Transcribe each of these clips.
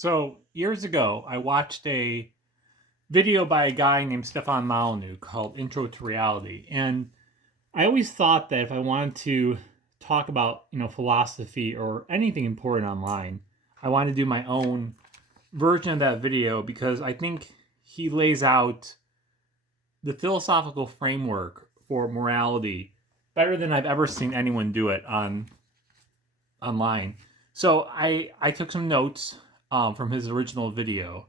So years ago, I watched a video by a guy named Stefan Molyneux called Intro to Reality. And I always thought that if I wanted to talk about, philosophy or anything important online, I wanted to do my own version of that video because I think he lays out the philosophical framework for morality better than I've ever seen anyone do it online. So I took some notes from his original video.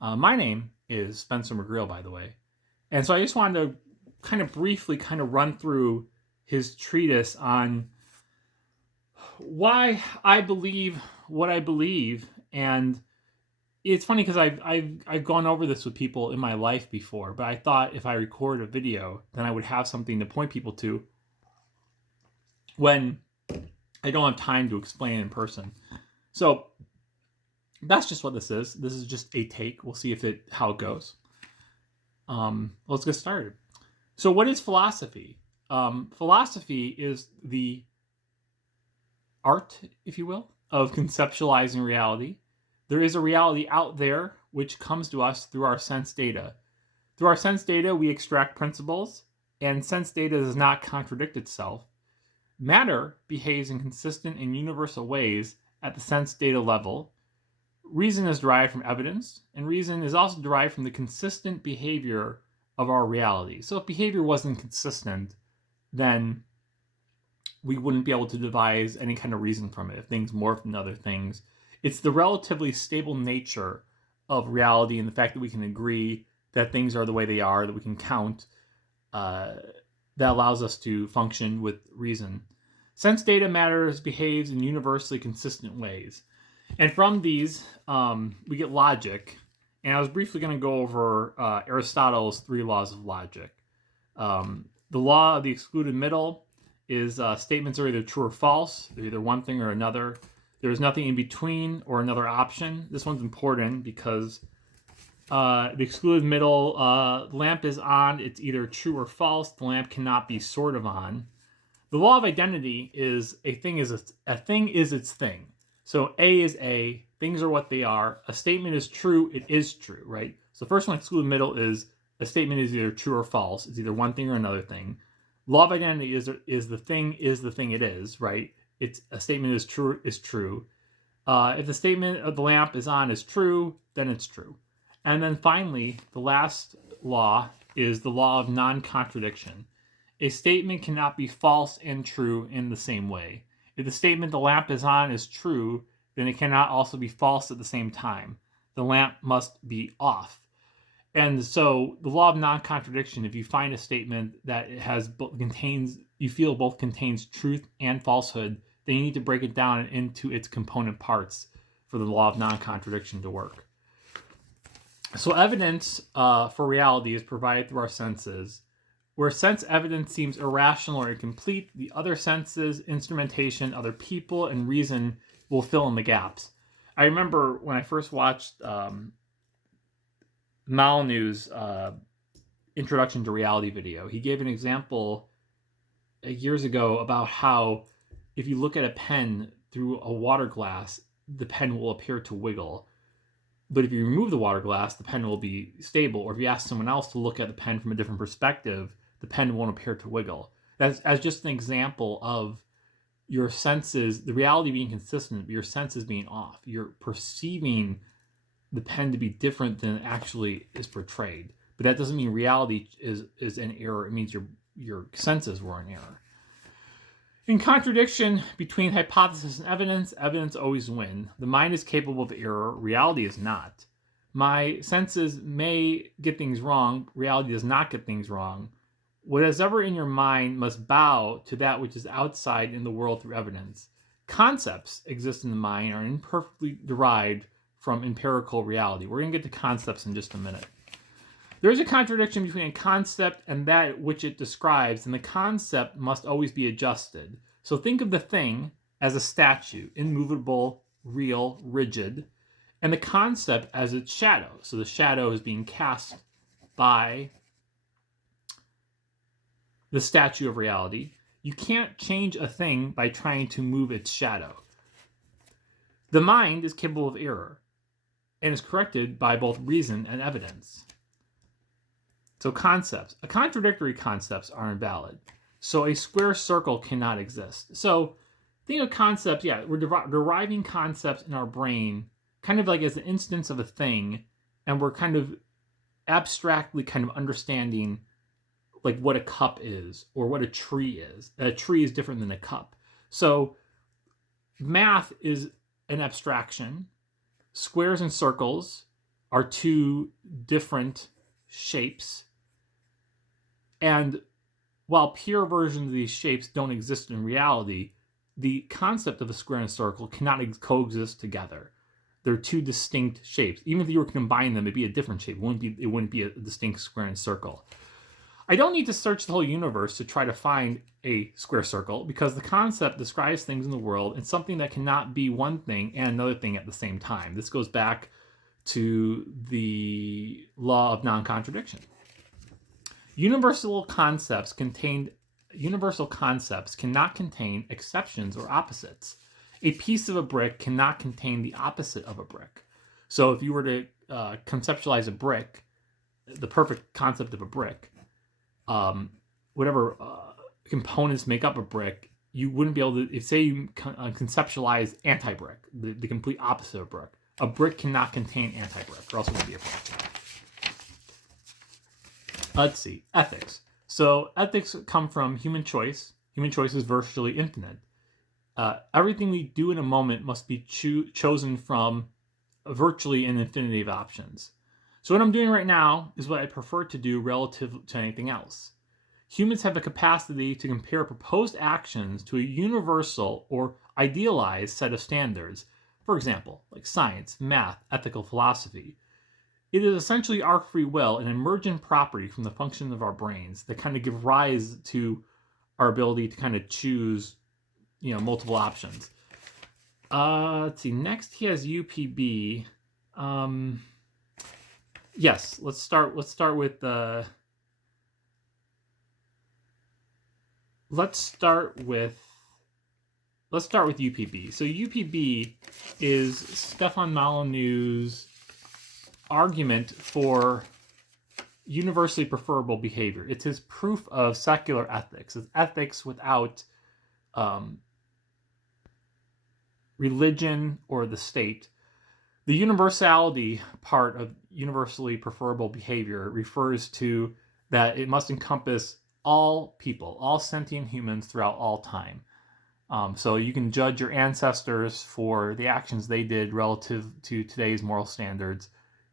My name is Spencer McGreal, by the way, and so I just wanted to kind of briefly run through his treatise on why I believe what I believe. And it's funny because I've gone over this with people in my life before, but I thought if I record a video, then I would have something to point people to when I don't have time to explain in person. So that's just what this is. This is just a take. We'll see how it goes. Let's get started. So what is philosophy? Philosophy is the art, if you will, of conceptualizing reality. There is a reality out there which comes to us through our sense data. Through our sense data, we extract principles, and sense data does not contradict itself. Matter behaves in consistent and universal ways at the sense data level. Reason is derived from evidence, and reason is also derived from the consistent behavior of our reality. So if behavior wasn't consistent, then we wouldn't be able to devise any kind of reason from it if things morphed into other things. It's the relatively stable nature of reality and the fact that we can agree that things are the way they are, that we can count, that allows us to function with reason. Sense data matters behaves in universally consistent ways. And from these, we get logic. And I was briefly going to go over Aristotle's 3 laws of logic. The law of the excluded middle is statements are either true or false. They're either one thing or another. There's nothing in between or another option. This one's important because the excluded middle, lamp is on. It's either true or false. The lamp cannot be sort of on. The law of identity is a thing is its thing. So A is A, things are what they are. A statement is true, it is true, right? So first one, excluded middle, is a statement is either true or false. It's either one thing or another thing. Law of identity is the thing it is, right? It's a statement is true. If the statement of the lamp is on is true, then it's true. And then finally, the last law is the law of non-contradiction. A statement cannot be false and true in the same way. If the statement the lamp is on is true, then it cannot also be false at the same time. The lamp must be off. And so the law of non-contradiction, if you find a statement that contains truth and falsehood, then you need to break it down into its component parts for the law of non-contradiction to work. So evidence for reality is provided through our senses. Where sense evidence seems irrational or incomplete, the other senses, instrumentation, other people, and reason will fill in the gaps. I remember when I first watched Molyneux's Introduction to Reality video, he gave an example years ago about how if you look at a pen through a water glass, the pen will appear to wiggle. But if you remove the water glass, the pen will be stable. Or if you ask someone else to look at the pen from a different perspective, the pen won't appear to wiggle. That's as just an example of your senses, the reality being consistent, but your senses being off. You're perceiving the pen to be different than it actually is portrayed. But that doesn't mean reality is an error. It means your senses were in error. In contradiction between hypothesis and evidence always win. The mind is capable of error, reality is not. My senses may get things wrong, reality does not get things wrong. What is ever in your mind must bow to that which is outside in the world through evidence. Concepts exist in the mind are imperfectly derived from empirical reality. We're going to get to concepts in just a minute. There is a contradiction between a concept and that which it describes, and the concept must always be adjusted. So think of the thing as a statue, immovable, real, rigid, and the concept as its shadow. So the shadow is being cast by the statue of reality. You can't change a thing by trying to move its shadow. The mind is capable of error. and is corrected by both reason and evidence. So concepts. Contradictory concepts are invalid. So a square circle cannot exist. So think of concepts, we're deriving concepts in our brain kind of like as an instance of a thing, and we're kind of abstractly kind of understanding like what a cup is or what a tree is. A tree is different than a cup. So math is an abstraction. Squares and circles are two different shapes. And while pure versions of these shapes don't exist in reality, the concept of a square and a circle cannot coexist together. They're two distinct shapes. Even if you were to combine them, it'd be a different shape. It wouldn't be a distinct square and circle. I don't need to search the whole universe to try to find a square circle, because the concept describes things in the world and something that cannot be one thing and another thing at the same time. This goes back to the law of non-contradiction. Universal concepts cannot contain exceptions or opposites. A piece of a brick cannot contain the opposite of a brick. So if you were to conceptualize a brick, the perfect concept of a brick, whatever components make up a brick, you wouldn't be able to, if say you conceptualize anti-brick, the complete opposite of brick. A brick cannot contain anti-brick, or else it would be a brick. Let's see, ethics. So ethics come from human choice. Human choice is virtually infinite. Everything we do in a moment must be chosen from virtually an infinity of options. So what I'm doing right now is what I prefer to do relative to anything else. Humans have the capacity to compare proposed actions to a universal or idealized set of standards. For example, like science, math, ethical philosophy. It is essentially our free will, an emergent property from the function of our brains that kind of give rise to our ability to kind of choose, multiple options. Let's see. Next, he has UPB. Yes, let's start with UPB. So UPB is Stefan Molyneux's argument for universally preferable behavior. It's his proof of secular ethics. It's ethics without religion or the state. The universality part of universally preferable behavior refers to that it must encompass all people, all sentient humans throughout all time. So you can judge your ancestors for the actions they did relative to today's moral standards.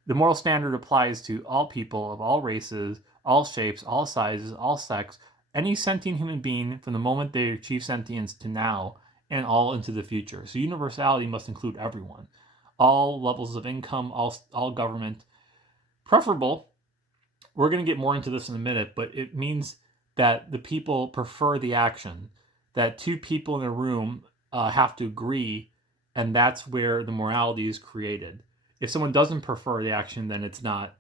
The moral standard applies to all people of all races, all shapes, all sizes, all sex, any sentient human being from the moment they achieve sentience to now, and all into the future. So universality must include everyone. All levels of income, all government. Preferable, we're going to get more into this in a minute, but it means that the people prefer the action, that two people in a room have to agree, and that's where the morality is created. If someone doesn't prefer the action, then it's not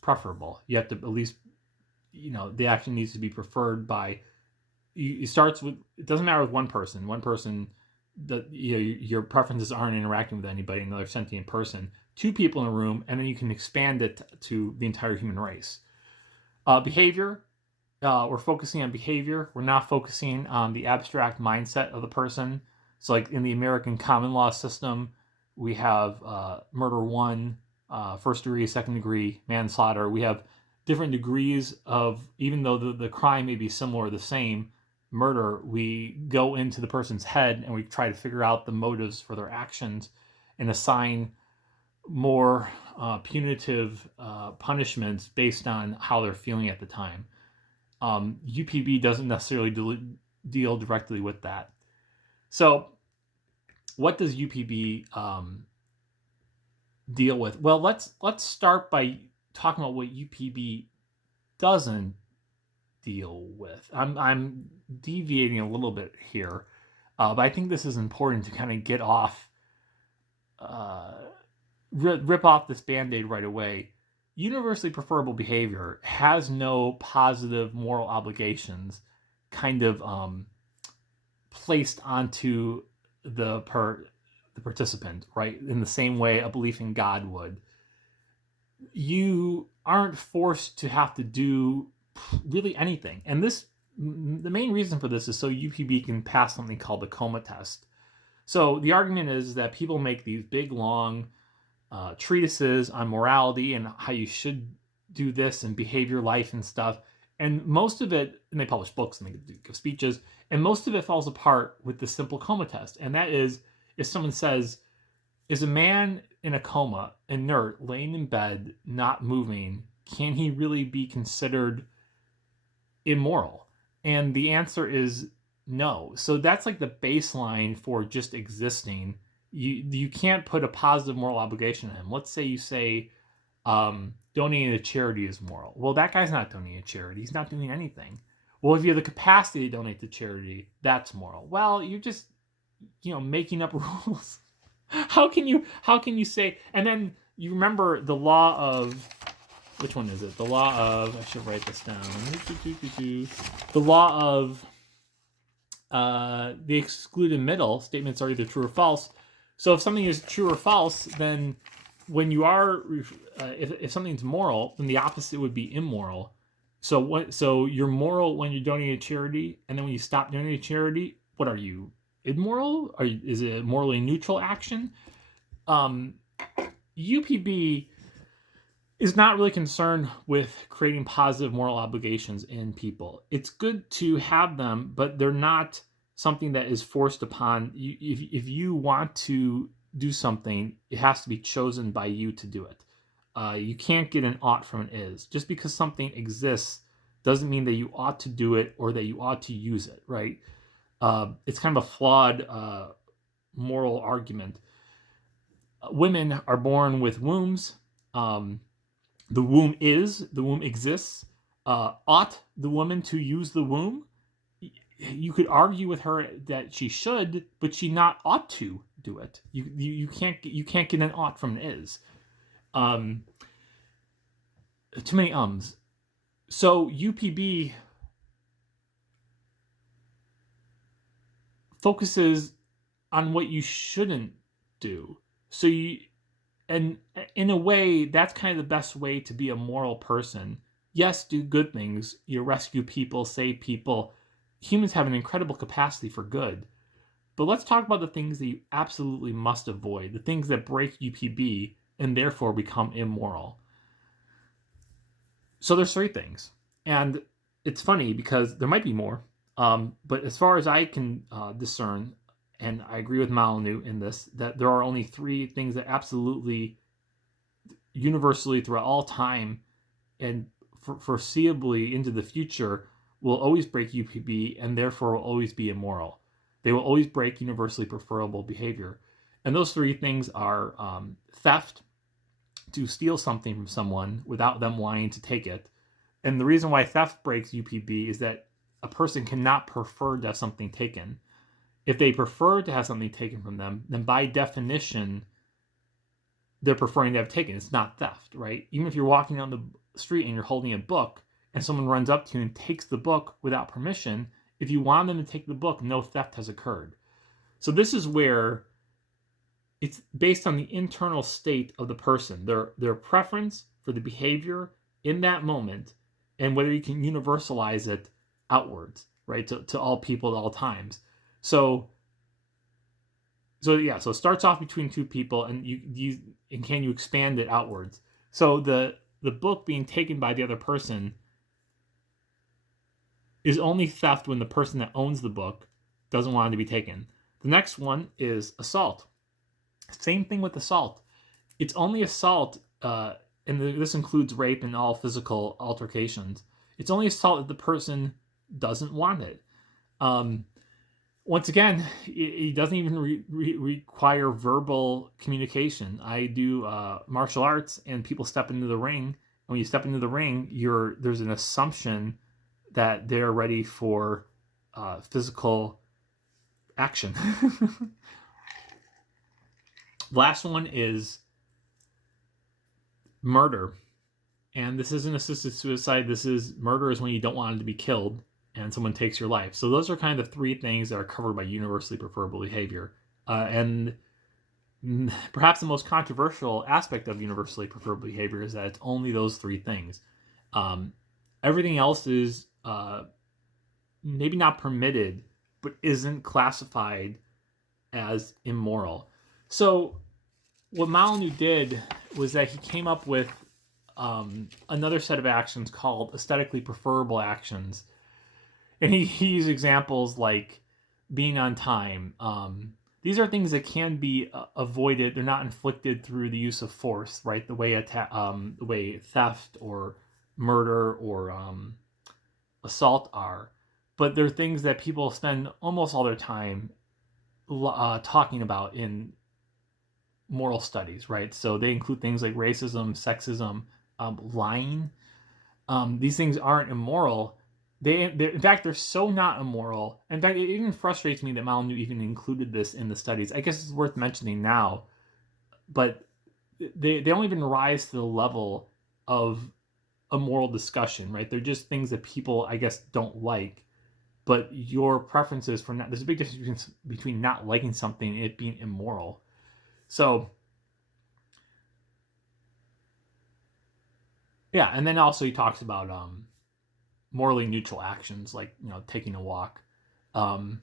preferable. You have to at least, the action needs to be preferred by, it starts with, it doesn't matter with one person. One person, your preferences aren't interacting with anybody, another sentient person. Two people in a room, and then you can expand it to the entire human race. Behavior, we're focusing on behavior. We're not focusing on the abstract mindset of the person. So like in the American common law system, we have murder 1, first degree, second degree, manslaughter. We have different degrees of, even though the crime may be similar or the same, murder, we go into the person's head and we try to figure out the motives for their actions and assign more punitive punishments based on how they're feeling at the time. UPB doesn't necessarily deal directly with that. So what does UPB deal with? Well, let's start by talking about what UPB doesn't deal with. I'm deviating a little bit here, but I think this is important to kind of get off, rip off this Band-Aid right away. Universally preferable behavior has no positive moral obligations kind of placed onto the the participant, right? In the same way a belief in God would. You aren't forced to have to do really anything. And the main reason for this is so UPB can pass something called the coma test. So the argument is that people make these big, long treatises on morality and how you should do this and behavior, life, and stuff. And most of it, and they publish books and they give speeches, and most of it falls apart with the simple coma test. And that is, if someone says, is a man in a coma, inert, laying in bed, not moving, can he really be considered immoral? And the answer is no. So that's like the baseline for just existing. You can't put a positive moral obligation on him. Let's say you say donating to charity is moral. Well, that guy's not donating to charity. He's not doing anything. Well, if you have the capacity to donate to charity, that's moral. Well, you're just, making up rules. How can you say? And then you remember the law of, which one is it? The law of, I should write this down. The law of the excluded middle statements are either true or false. So if something is true or false, then when you are, if something's moral, then the opposite would be immoral. So you're moral when you're donating to charity, and then when you stop donating to charity, what are you? Immoral? Is it a morally neutral action? UPB is not really concerned with creating positive moral obligations in people. It's good to have them, but they're not something that is forced upon you. If you want to do something, it has to be chosen by you to do it. You can't get an ought from an is. Just because something exists doesn't mean that you ought to do it or that you ought to use it, right? It's kind of a flawed moral argument. Women are born with wombs. The womb exists. Ought the woman to use the womb? You could argue with her that she should, but she not ought to do it. You can't get an ought from an is. Too many ums. So UPB focuses on what you shouldn't do. So and in a way, that's kind of the best way to be a moral person. Yes, do good things. You rescue people, save people. Humans have an incredible capacity for good. But let's talk about the things that you absolutely must avoid, the things that break UPB and therefore become immoral. So there's 3 things. And it's funny because there might be more. But as far as I can discern, and I agree with Molyneux in this, that there are only 3 things that absolutely, universally throughout all time and foreseeably into the future will always break UPB and therefore will always be immoral. They will always break universally preferable behavior. And those 3 things are theft, to steal something from someone without them wanting to take it. And the reason why theft breaks UPB is that a person cannot prefer to have something taken. If they prefer to have something taken from them, then by definition, they're preferring to have taken. It's not theft, right? Even if you're walking down the street and you're holding a book and someone runs up to you and takes the book without permission, if you want them to take the book, no theft has occurred. So this is where it's based on the internal state of the person, their preference for the behavior in that moment, and whether you can universalize it outwards, right, to all people at all times. So it starts off between 2 people, and can you expand it outwards? So the book being taken by the other person is only theft when the person that owns the book doesn't want it to be taken. The next one is assault. Same thing with assault. It's only assault, and this includes rape and all physical altercations. It's only assault if the person doesn't want it. Once again, it doesn't even require verbal communication. I do martial arts, and people step into the ring. And when you step into the ring, there's an assumption that they're ready for physical action. Last one is murder. And this isn't assisted suicide. Murder is when you don't want to be killed and someone takes your life. So those are kind of 3 things that are covered by universally preferable behavior. And perhaps the most controversial aspect of universally preferable behavior is that it's only those three things. Everything else is maybe not permitted, but isn't classified as immoral. So what Molyneux did was that he came up with another set of actions called aesthetically preferable actions. And he used examples like being on time. These are things that can be avoided. They're not inflicted through the use of force, right? The way theft or murder or assault are. But they're things that people spend almost all their time talking about in moral studies, right? So they include things like racism, sexism, lying. These things aren't immoral. In fact, they're so not immoral. In fact, it even frustrates me that Molyneux even included this in the studies. I guess it's worth mentioning now, but they don't even rise to the level of a moral discussion, right? They're just things that people, I guess, don't like. But your preferences for there's a big difference between not liking something and it being immoral. So, yeah, and then also he talks about morally neutral actions like taking a walk. So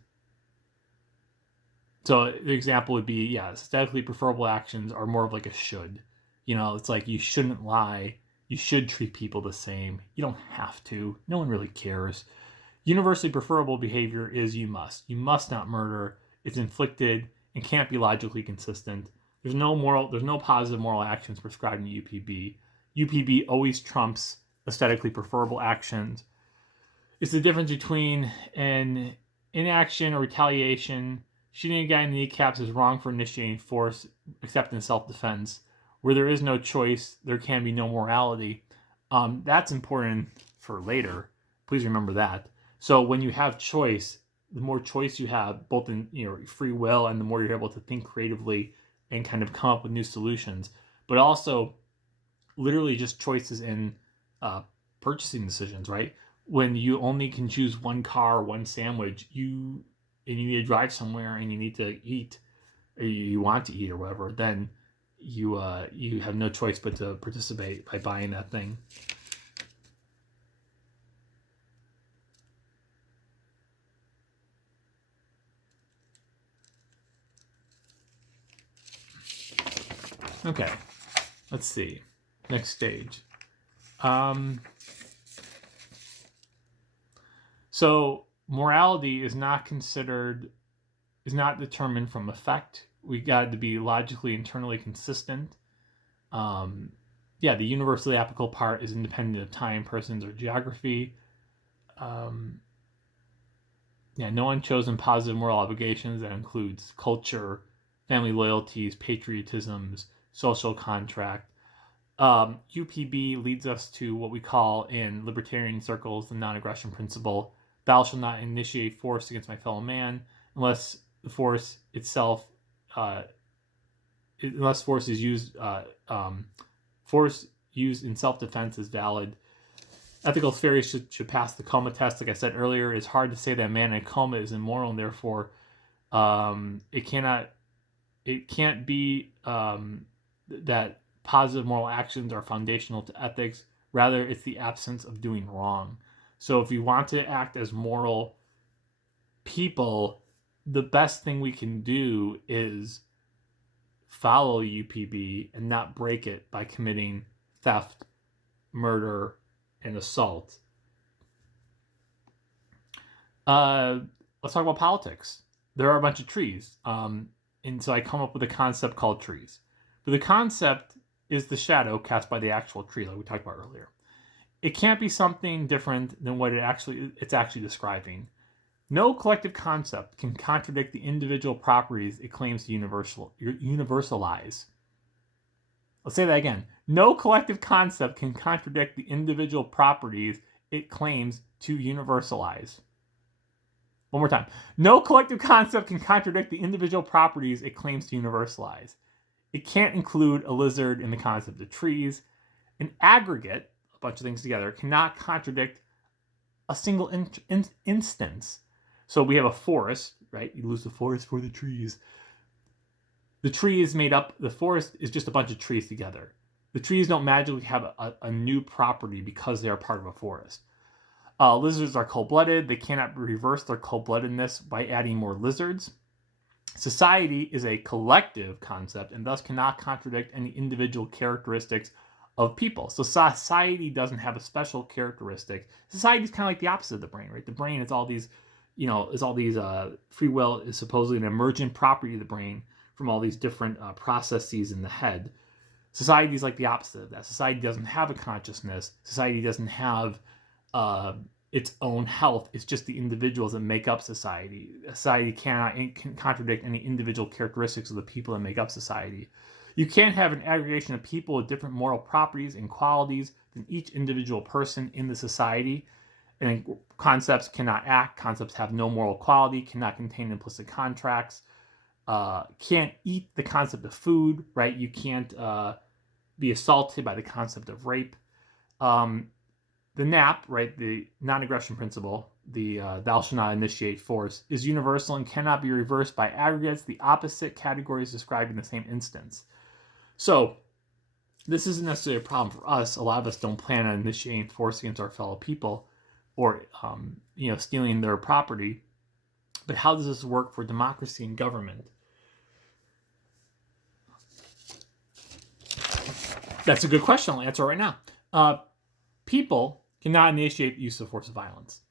the example would be aesthetically preferable actions are more of like a should. It's like you shouldn't lie. You should treat people the same. You don't have to. No one really cares. Universally preferable behavior is you must. You must not murder. It's inflicted and can't be logically consistent. There's no positive moral actions prescribed in UPB. UPB always trumps aesthetically preferable actions. It's the difference between an inaction or retaliation. Shooting a guy in the kneecaps is wrong for initiating force, except in self-defense. Where there is no choice, there can be no morality. That's important for later. Please remember that. So when you have choice, the more choice you have, both in free will, and the more you're able to think creatively and kind of come up with new solutions. But also, literally just choices in purchasing decisions, right? When you only can choose one car, one sandwich, and you need to drive somewhere and you need to eat, or you want to eat or whatever, then you have no choice but to participate by buying that thing. Okay, let's see. Next stage. So morality is not determined from effect. We got to be logically internally consistent. The universally applicable part is independent of time, persons, or geography. No unchosen positive moral obligations. That includes culture, family loyalties, patriotisms, social contract. UPB leads us to what we call in libertarian circles the non-aggression principle. Thou shalt not initiate force against my fellow man unless the force itself, unless force is used, force used in self-defense is valid. Ethical theory should pass the coma test. Like I said earlier, it's hard to say that a man in a coma is immoral, and therefore, it can't be that positive moral actions are foundational to ethics. Rather, it's the absence of doing wrong. So if you want to act as moral people, the best thing we can do is follow UPB and not break it by committing theft, murder, and assault. Let's talk about politics. There are a bunch of trees. And so I come up with a concept called trees. But the concept is the shadow cast by the actual tree, like we talked about earlier. It can't be something different than what it's actually describing. No collective concept can contradict the individual properties it claims to universalize. Let's say that again. No collective concept can contradict the individual properties it claims to universalize. One more time. No collective concept can contradict the individual properties it claims to universalize. It can't include a lizard in the concept of trees. An aggregate, a bunch of things together, cannot contradict a single instance. So we have a forest, right? You lose the forest for the trees. The forest is just a bunch of trees together. The trees don't magically have a new property because they are part of a forest. Lizards are cold-blooded. They cannot reverse their cold-bloodedness by adding more lizards. Society is a collective concept and thus cannot contradict any individual characteristics of people. So society doesn't have a special characteristic. Society is kind of like the opposite of the brain, right? The brain is all these, free will is supposedly an emergent property of the brain from all these different processes in the head. Society is like the opposite of that. Society doesn't have a consciousness. Society doesn't have its own health. It's just the individuals that make up society. Society can contradict any individual characteristics of the people that make up society. You can't have an aggregation of people with different moral properties and qualities than each individual person in the society. And concepts cannot act. Concepts have no moral quality, cannot contain implicit contracts, can't eat the concept of food, right? You can't be assaulted by the concept of rape. The NAP, right, the non-aggression principle, the thou shalt not initiate force, is universal and cannot be reversed by aggregates, the opposite categories described in the same instance. So this isn't necessarily a problem for us. A lot of us don't plan on initiating force against our fellow people or stealing their property. But how does this work for democracy and government? That's a good question. I'll answer right now. People cannot initiate the use of force of violence.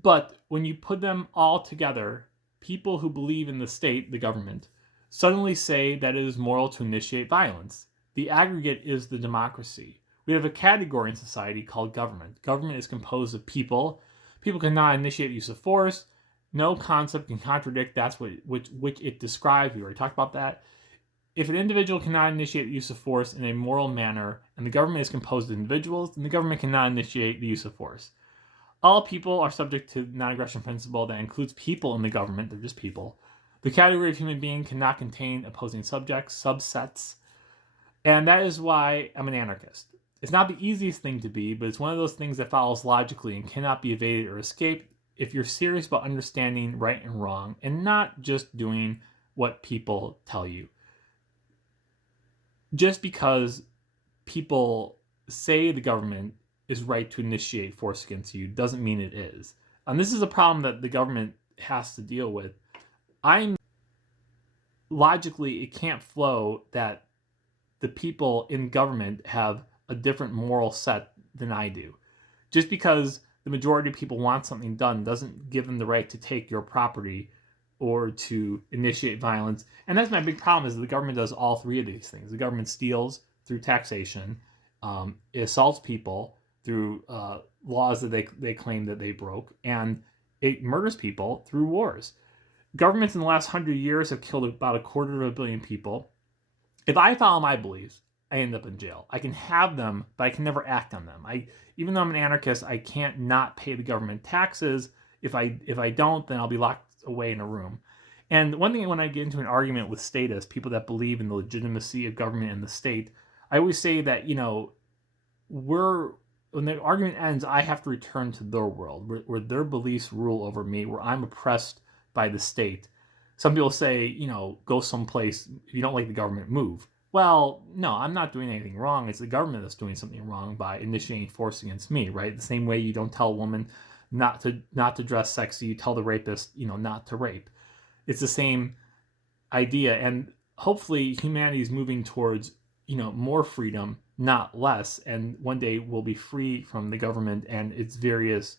But when you put them all together, people who believe in the state, the government, suddenly say that it is moral to initiate violence. The aggregate is the democracy. We have a category in society called government. Government is composed of people. People cannot initiate the use of force. No concept can contradict that's which it describes. We already talked about that. If an individual cannot initiate the use of force in a moral manner, and the government is composed of individuals, then the government cannot initiate the use of force. All people are subject to the non-aggression principle that includes people in the government. They're just people. The category of human being cannot contain opposing subjects, subsets, and that is why I'm an anarchist. It's not the easiest thing to be, but it's one of those things that follows logically and cannot be evaded or escaped if you're serious about understanding right and wrong and not just doing what people tell you. Just because people say the government is right to initiate force against you doesn't mean it is. And this is a problem that the government has to deal with. Logically, it can't flow that the people in government have a different moral set than I do. Just because the majority of people want something done doesn't give them the right to take your property or to initiate violence. And that's my big problem, is the government does all three of these things. The government steals through taxation, it assaults people through laws that they claim that they broke, and it murders people through wars. Governments in the last 100 years have killed about 250 million people. If I follow my beliefs, I end up in jail. I can have them, but I can never act on them. Even though I'm an anarchist, I can't not pay the government taxes. If I don't, then I'll be locked away in a room. And one thing, when I get into an argument with statists, people that believe in the legitimacy of government and the state, I always say that, when the argument ends, I have to return to their world, where their beliefs rule over me, where I'm oppressed by the state. Some people say, go someplace, if you don't like the government, move. Well, no, I'm not doing anything wrong. It's the government that's doing something wrong by initiating force against me, right? The same way you don't tell a woman not to dress sexy, you tell the rapist, not to rape. It's the same idea. And hopefully humanity is moving towards, more freedom, not less. And one day we'll be free from the government and its various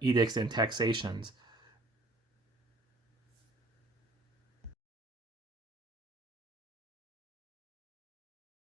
edicts and taxations.